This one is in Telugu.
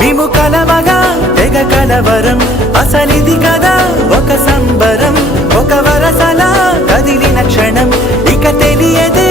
మేము కలవగా తెగ కలవరం అసలిది కదా ఒక సంబరం ఒక వరసలా కదిలిన క్షణం ఇక తెలియదే